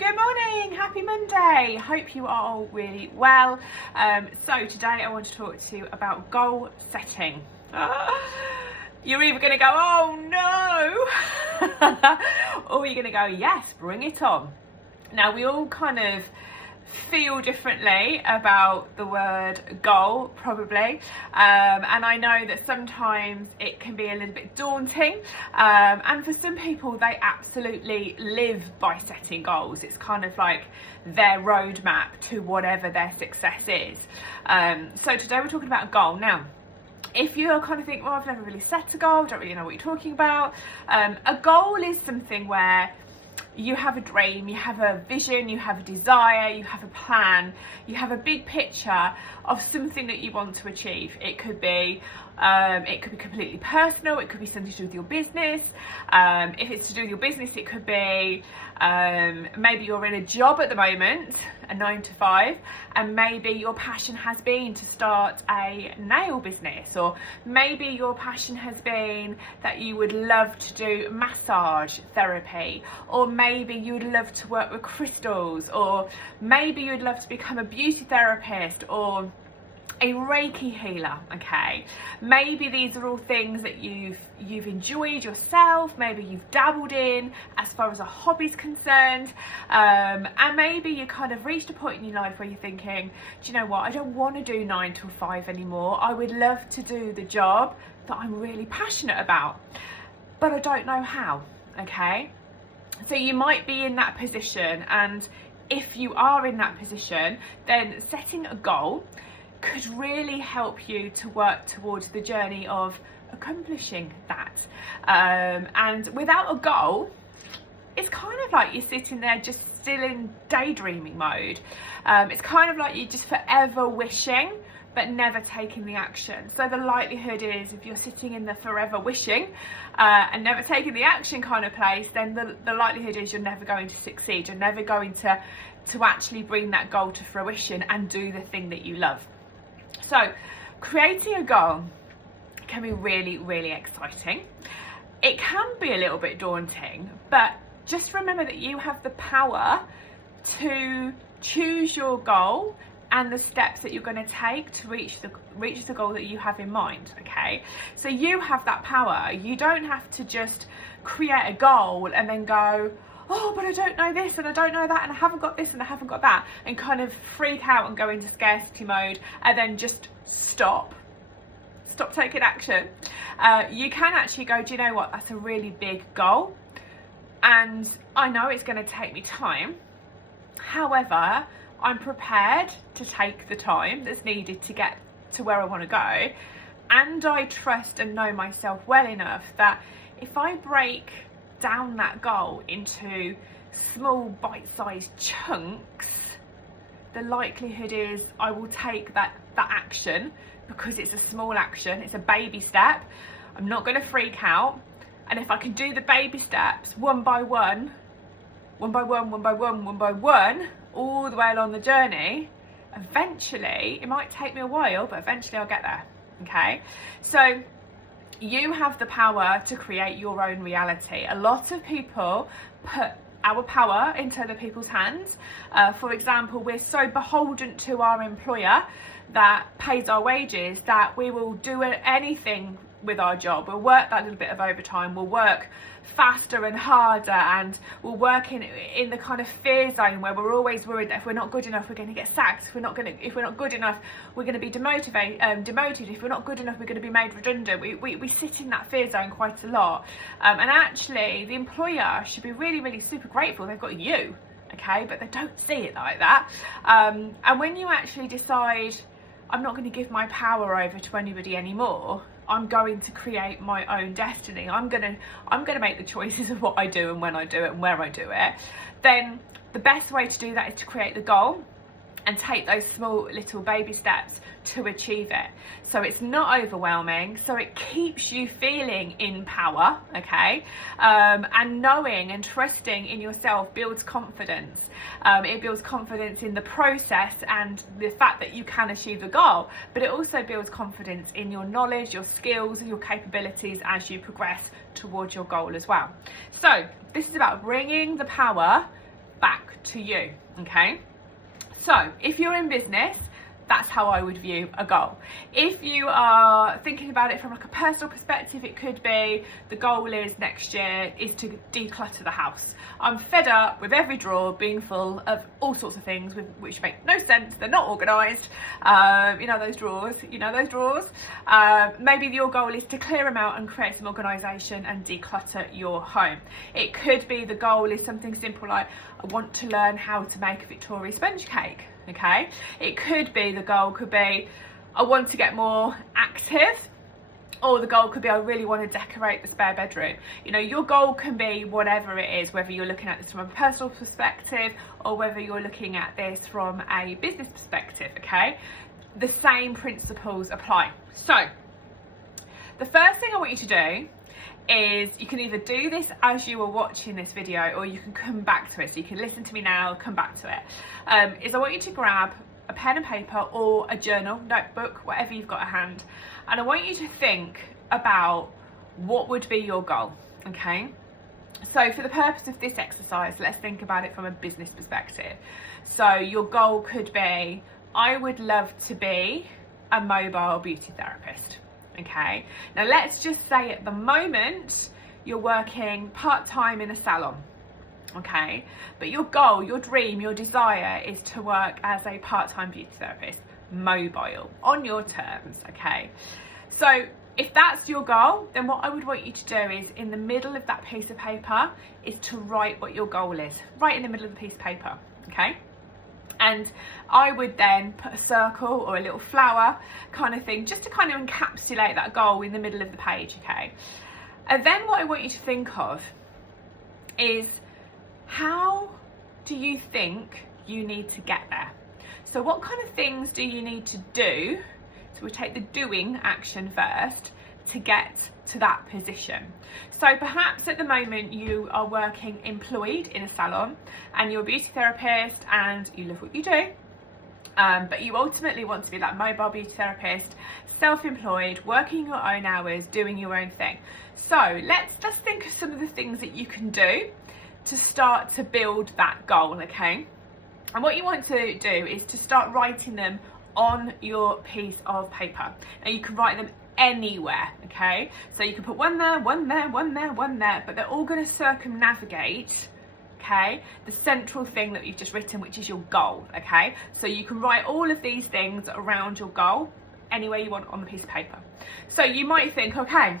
Good morning, happy Monday. Hope you are all really well. So today I want to talk to you about goal setting. You're either going to go, oh no, or you're going to go, yes, bring it on. Now we all kind of feel differently about the word goal, probably, and I know that sometimes it can be a little bit daunting, and for some people they absolutely live by setting goals. It's kind of like their roadmap to whatever their success is. So today we're talking about a goal. Now, if you're kind of thinking, well, I've never really set a goal, don't really know what you're talking about, a goal is something where you have a dream, you have a vision, you have a desire, you have a plan, you have a big picture of something that you want to achieve. It could be completely personal, it could be something to do with your business. If it's to do with your business, it could be maybe you're in a job at the moment, a 9 to 5, and maybe your passion has been to start a nail business, or maybe your passion has been that you would love to do massage therapy, or maybe you would love to work with crystals, or maybe you'd love to become a beauty therapist or a Reiki healer. Okay, maybe these are all things that you've enjoyed yourself, maybe you've dabbled in as far as a hobby's concerned, and maybe you kind of reached a point in your life where you're thinking, do you know what, I don't want to do 9 to 5 anymore. I would love to do the job that I'm really passionate about, but I don't know how. Okay, so you might be in that position, and if you are in that position, then setting a goal could really help you to work towards the journey of accomplishing that. And without a goal, it's kind of like you're sitting there just still in daydreaming mode. It's kind of like you're just forever wishing but never taking the action. So the likelihood is, if you're sitting in the forever wishing and never taking the action kind of place, then the likelihood is you're never going to succeed. You're never going to actually bring that goal to fruition and do the thing that you love. So creating a goal can be really, really exciting. It can be a little bit daunting, but just remember that you have the power to choose your goal and the steps that you're going to take to reach the goal that you have in mind. Okay, so you have that power. You don't have to just create a goal and then go, oh, but I don't know this and I don't know that and I haven't got this and I haven't got that, and kind of freak out and go into scarcity mode and then just stop taking action. You can actually go, do you know what, that's a really big goal and I know it's going to take me time, however I'm prepared to take the time that's needed to get to where I want to go, and I trust and know myself well enough that if I break down that goal into small bite-sized chunks, the likelihood is I will take that action, because it's a small action, it's a baby step. I'm not going to freak out, and if I can do the baby steps one by one, all the way along the journey, eventually, it might take me a while, but eventually I'll get there. Okay, so you have the power to create your own reality. A lot of people put our power into other people's hands. For example, we're so beholden to our employer that pays our wages that we will do anything with our job. We'll work that little bit of overtime, we'll work faster and harder, and we'll work in the kind of fear zone where we're always worried that if we're not good enough we're going to get sacked, if we're not good enough we're going to be demoted, if we're not good enough we're going to be made redundant. We sit in that fear zone quite a lot, and actually the employer should be really, really super grateful they've got you. Okay, but they don't see it like that, and when you actually decide, I'm not going to give my power over to anybody anymore, I'm going to create my own destiny, I'm going to make the choices of what I do and when I do it and where I do it, then the best way to do that is to create the goal and take those small little baby steps to achieve it. So it's not overwhelming, so it keeps you feeling in power. Okay, and knowing and trusting in yourself builds confidence. It builds confidence in the process and the fact that you can achieve a goal, but it also builds confidence in your knowledge, your skills and your capabilities as you progress towards your goal as well. So this is about bringing the power back to you, okay? So if you're in business, that's how I would view a goal. If you are thinking about it from like a personal perspective, it could be the goal is next year is to declutter the house. I'm fed up with every drawer being full of all sorts of things which make no sense. They're not organised. You know those drawers. Maybe your goal is to clear them out and create some organisation and declutter your home. It could be the goal is something simple like I want to learn how to make a Victoria sponge cake. Okay, it could be the goal could be I want to get more active, or the goal could be I really want to decorate the spare bedroom. You know, your goal can be whatever it is, whether you're looking at this from a personal perspective or whether you're looking at this from a business perspective. Okay, the same principles apply. So the first thing I want you to do is you can either do this as you are watching this video or you can come back to it. So you can listen to me now, come back to it. Is I want you to grab a pen and paper or a journal, notebook, whatever you've got at hand. And I want you to think about what would be your goal, okay? So for the purpose of this exercise, let's think about it from a business perspective. So your goal could be, I would love to be a mobile beauty therapist. Okay, now let's just say at the moment you're working part-time in a salon, okay, but your goal, your dream, your desire is to work as a part-time beauty therapist, mobile, on your terms, okay? So if that's your goal, then what I would want you to do is in the middle of that piece of paper is to write what your goal is, right in the middle of the piece of paper, okay? And I would then put a circle or a little flower kind of thing just to kind of encapsulate that goal in the middle of the page, okay? And then what I want you to think of is how do you think you need to get there? So what kind of things do you need to do? So we take the doing action first to get to that position. So perhaps at the moment you are working employed in a salon and you're a beauty therapist and you love what you do, but you ultimately want to be that mobile beauty therapist, self-employed, working your own hours, doing your own thing. So let's think of some of the things that you can do to start to build that goal, okay? And what you want to do is to start writing them on your piece of paper. Now you can write them anywhere, okay? So you can put one there, one there, one there, one there, but they're all going to circumnavigate, okay, the central thing that you've just written, which is your goal, okay? So you can write all of these things around your goal anywhere you want on the piece of paper. So you might think, okay,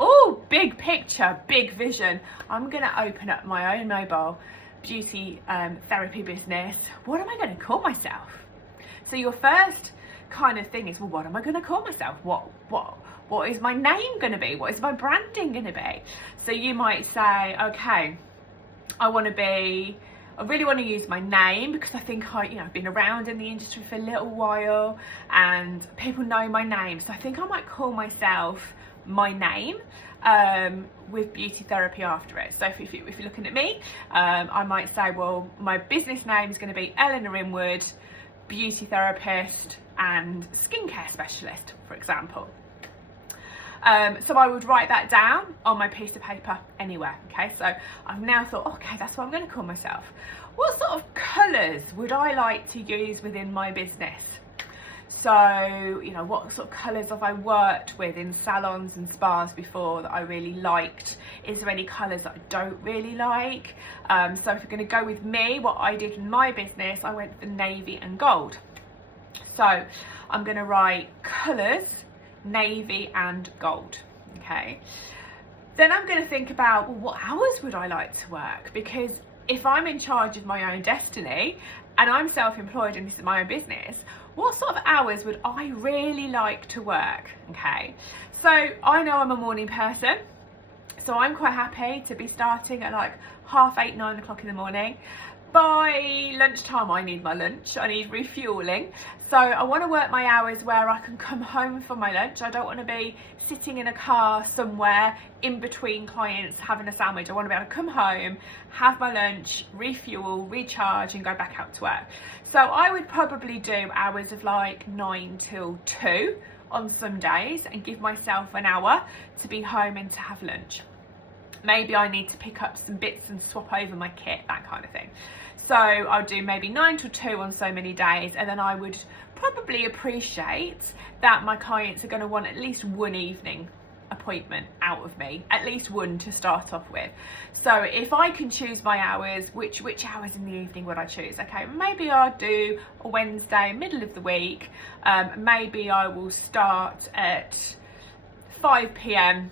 oh, big picture, big vision. I'm going to open up my own mobile beauty therapy business. What am I going to call myself? So your first kind of thing is, well, what am I going to call myself? What is my name going to be? What is my branding going to be? So you might say, okay, I really want to use my name because I think I've been around in the industry for a little while and people know my name. So I think I might call myself my name with beauty therapy after it. So if you're looking at me, I might say, well, my business name is going to be Eleanor Inwood, beauty therapist and skincare specialist, for example. So I would write that down on my piece of paper anywhere, okay? So I've now thought, okay, that's what I'm going to call myself. What sort of colours would I like to use within my business? So, you know, what sort of colours have I worked with in salons and spas before that I really liked? Is there any colours that I don't really like? So if you're going to go with me, what I did in my business, I went for navy and gold. So I'm going to write colours, navy and gold, okay? Then I'm going to think about, well, what hours would I like to work? Because if I'm in charge of my own destiny and I'm self-employed and this is my own business, what sort of hours would I really like to work, okay? So I know I'm a morning person, so I'm quite happy to be starting at like 8:30, 9 o'clock in the morning. By lunchtime I need my lunch, I need refueling. So I want to work my hours where I can come home for my lunch. I don't want to be sitting in a car somewhere in between clients having a sandwich. I want to be able to come home, have my lunch, refuel, recharge and go back out to work. So I would probably do hours of like 9 till 2 on some days and give myself an hour to be home and to have lunch. Maybe I need to pick up some bits and swap over my kit, that kind of thing. So I'll do maybe 9 till 2 on so many days, and then I would probably appreciate that my clients are going to want at least one evening appointment out of me, at least one to start off with. So if I can choose my hours, which hours in the evening would I choose? Okay, maybe I'll do a Wednesday, middle of the week. Maybe I will start at 5 p.m.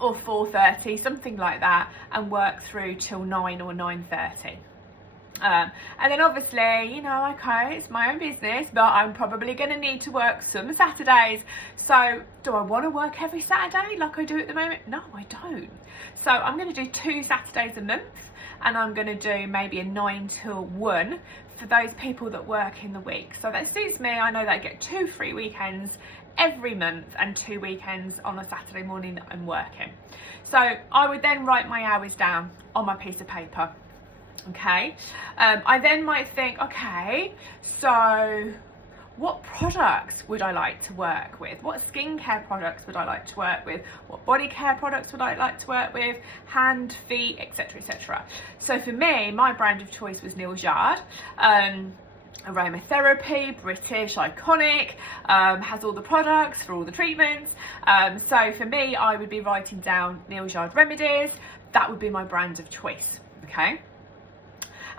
or 4:30, something like that, and work through till 9 or 9:30. And then obviously, you know, okay, it's my own business, but I'm probably going to need to work some Saturdays. So do I want to work every Saturday like I do at the moment? No, I don't. So I'm going to do 2 Saturdays a month, and I'm going to do maybe a 9 till 1 for those people that work in the week. So that suits me. I know that I get 2 free weekends every month and 2 weekends on a Saturday morning that I'm working. So I would then write my hours down on my piece of paper. Okay, I then might think, okay, so what products would I like to work with? What skincare products would I like to work with? What body care products would I like to work with? Hand, feet, etc, etc. So for me, my brand of choice was Neil Yard. Aromatherapy, British, iconic, has all the products for all the treatments. So for me, I would be writing down Neil Yard remedies. That would be my brand of choice, okay?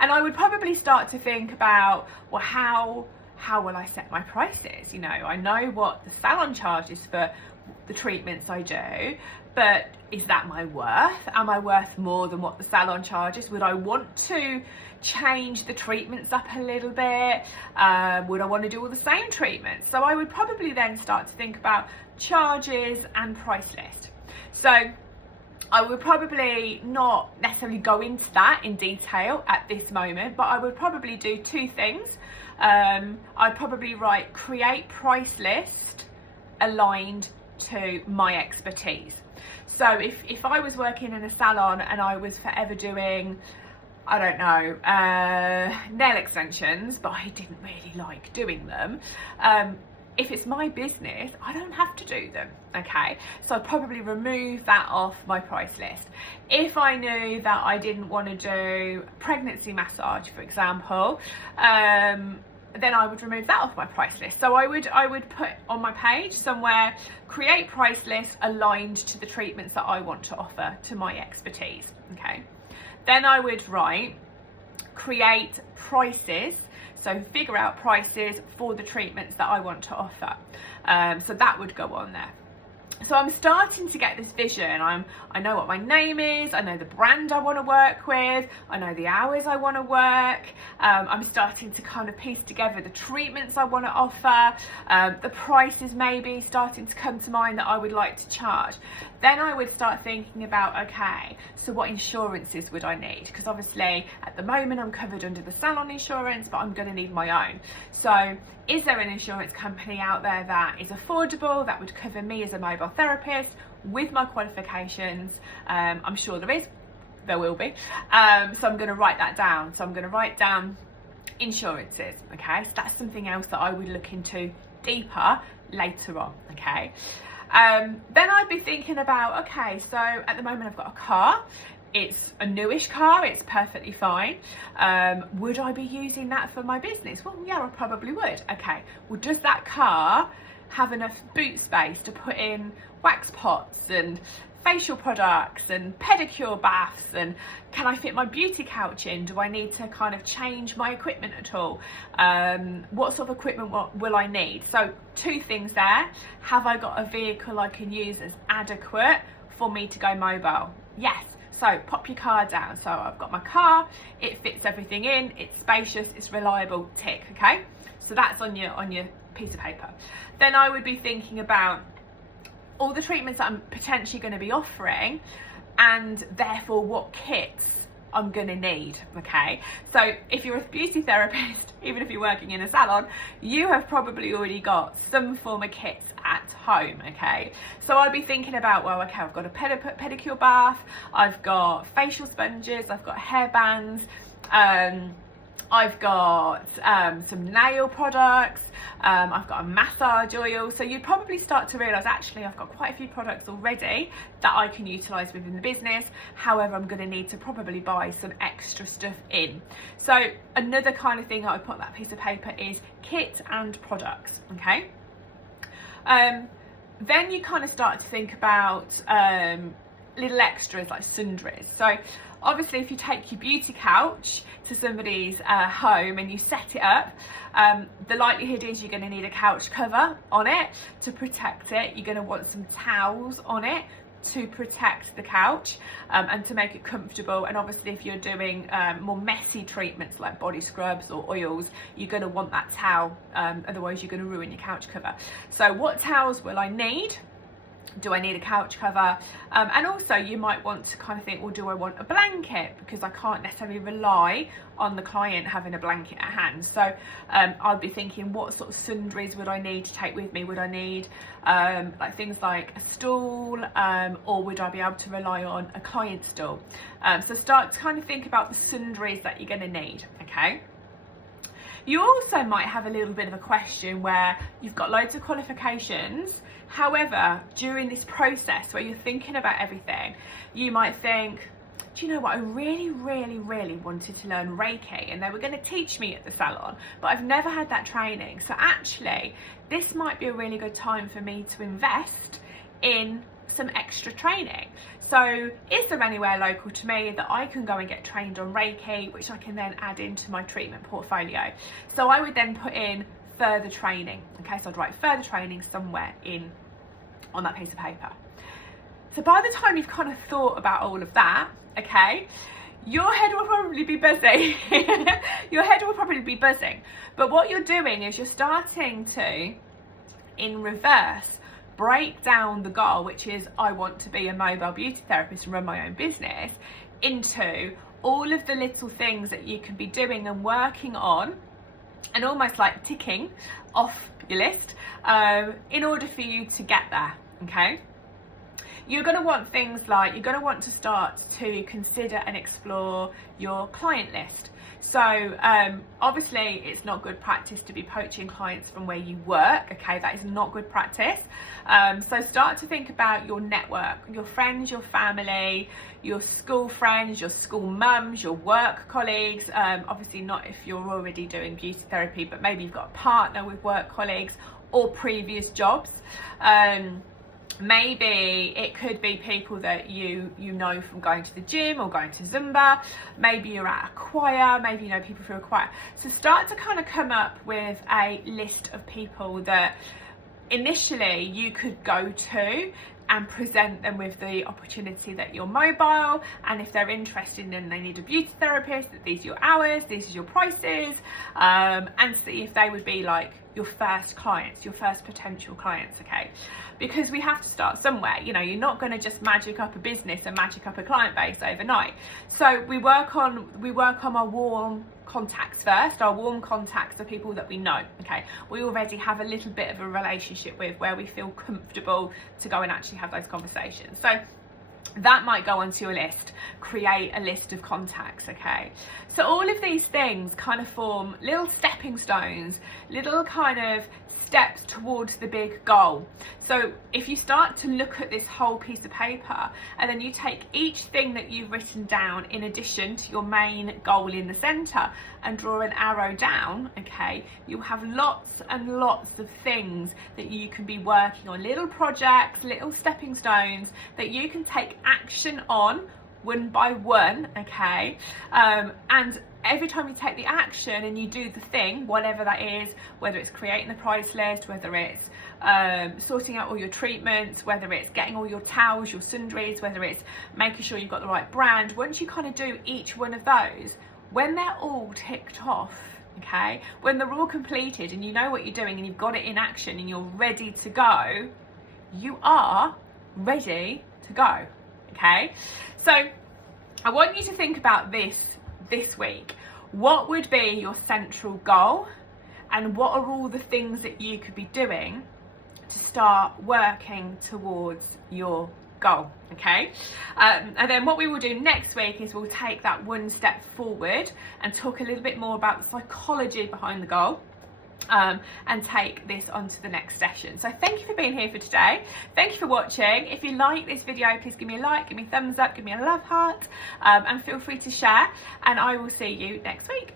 And I would probably start to think about, well, how will I set my prices? You know, I know what the salon charges for the treatments I do, but is that my worth? Am I worth more than what the salon charges? Would I want to change the treatments up a little bit? Would I want to do all the same treatments? So I would probably then start to think about charges and price list. So I would probably not necessarily go into that in detail at this moment, but I would probably do 2 things. I'd probably write create price list aligned to my expertise. So if I was working in a salon and I was forever doing, I don't know, nail extensions, but I didn't really like doing them, if it's my business, I don't have to do them, okay? So I'd probably remove that off my price list. If I knew that I didn't want to do pregnancy massage, for example, then I would remove that off my price list. So I would put on my page somewhere, create price list aligned to the treatments that I want to offer to my expertise, okay? Then I would write, create prices. So figure out prices for the treatments that I want to offer. So that would go on there. So I'm starting to get this vision. I know what my name is, I know the brand I want to work with, I know the hours I want to work. I'm starting to kind of piece together the treatments I want to offer, the prices maybe starting to come to mind that I would like to charge. Then I would start thinking about, okay, so what insurances would I need? Because obviously at the moment I'm covered under the salon insurance, but I'm going to need my own. So is there an insurance company out there that is affordable, that would cover me as a mobile therapist with my qualifications? I'm sure there is, there will be. So I'm going to write that down. So I'm going to write down insurances, okay? So that's something else that I would look into deeper later on, okay? Then I'd be thinking about, okay, so at the moment I've got a car. It's a newish car, it's perfectly fine. Would I be using that for my business? Well, yeah, I probably would. Okay, well, does that car have enough boot space to put in wax pots and facial products and pedicure baths, and can I fit my beauty couch in? Do I need to kind of change my equipment at all? What sort of equipment will I need? So 2 things there. Have I got a vehicle I can use as adequate for me to go mobile? Yes. So pop your car down. So I've got my car, it fits everything in, it's spacious, it's reliable, tick, okay? So that's on your piece of paper. Then I would be thinking about all the treatments that I'm potentially going to be offering, and therefore what kits I'm going to need, okay? So if you're a beauty therapist, even if you're working in a salon, you have probably already got some form of kits at home, okay? So I'd be thinking about, well, okay, I've got a pedicure bath, I've got facial sponges, I've got hair bands, I've got some nail products, I've got a massage oil. So you'd probably start to realise, actually, I've got quite a few products already that I can utilise within the business. However, I'm going to need to probably buy some extra stuff in. So another kind of thing I would put on that piece of paper is kit and products, okay? Then you kind of start to think about little extras like sundries. So obviously, if you take your beauty couch to somebody's home and you set it up, the likelihood is you're going to need a couch cover on it to protect it. You're going to want some towels on it to protect the couch and to make it comfortable. And obviously, if you're doing more messy treatments like body scrubs or oils, you're going to want that towel, otherwise you're going to ruin your couch cover. So what towels will I need? Do I need a couch cover? And also you might want to kind of think, well, do I want a blanket? Because I can't necessarily rely on the client having a blanket at hand. So I'll be thinking, what sort of sundries would I need to take with me? Would I need like things like a stool, or would I be able to rely on a client stool? So start to kind of think about the sundries that you're going to need, okay? You also might have a little bit of a question where you've got loads of qualifications. However, during this process where you're thinking about everything, you might think, do you know what, I really wanted to learn Reiki, and they were going to teach me at the salon, but I've never had that training. So actually, this might be a really good time for me to invest in some extra training. So is there anywhere local to me that I can go and get trained on Reiki, which I can then add into my treatment portfolio? So I would then put in further training. Okay, so I'd write further training somewhere in on that piece of paper. So by the time you've kind of thought about all of that, okay, your head will probably be busy. Your head will probably be buzzing. But what you're doing is you're starting to, in reverse, break down the goal, which is I want to be a mobile beauty therapist and run my own business, into all of the little things that you can be doing and working on, and almost like ticking off your list in order for you to get there, okay? You're going to want things like, you're going to want to start to consider and explore your client list. So obviously it's not good practice to be poaching clients from where you work, okay? That is not good practice. So start to think about your network, your friends, your family, your school friends, your school mums, your work colleagues. Obviously not if you're already doing beauty therapy, but maybe you've got a partner with work colleagues or previous jobs. Maybe it could be people that you know from going to the gym or going to Zumba. Maybe you're at a choir, maybe you know people through a choir. So start to kind of come up with a list of people that initially you could go to and present them with the opportunity that you're mobile, and if they're interested and they need a beauty therapist, that these are your hours, these are your prices, and see if they would be like your first clients, your first potential clients, okay? Because we have to start somewhere. You know, you're not going to just magic up a business and magic up a client base overnight. So we work on our warm contacts first. Our warm contacts are people that we know, okay? We already have a little bit of a relationship with, where we feel comfortable to go and actually have those conversations. So that might go onto your list. Create a list of contacts, okay? So all of these things kind of form little stepping stones, little kind of steps towards the big goal. So if you start to look at this whole piece of paper, and then you take each thing that you've written down in addition to your main goal in the center and draw an arrow down, okay, you'll have lots and lots of things that you can be working on, little projects, little stepping stones that you can take action on one by one, okay? And every time you take the action and you do the thing, whatever that is, whether it's creating a price list, whether it's sorting out all your treatments, whether it's getting all your towels, your sundries, whether it's making sure you've got the right brand, once you kind of do each one of those, when they're all ticked off, okay, when they're all completed and you know what you're doing and you've got it in action and you're ready to go, you are ready to go, okay? So I want you to think about this week. What would be your central goal, and what are all the things that you could be doing to start working towards your goal. Okay, and then what we will do next week is we'll take that one step forward and talk a little bit more about the psychology behind the goal. And take this on to the next session. So thank you for being here for today. Thank you for watching. If you like this video, please give me a like, give me a thumbs up, give me a love heart, and feel free to share, and I will see you next week.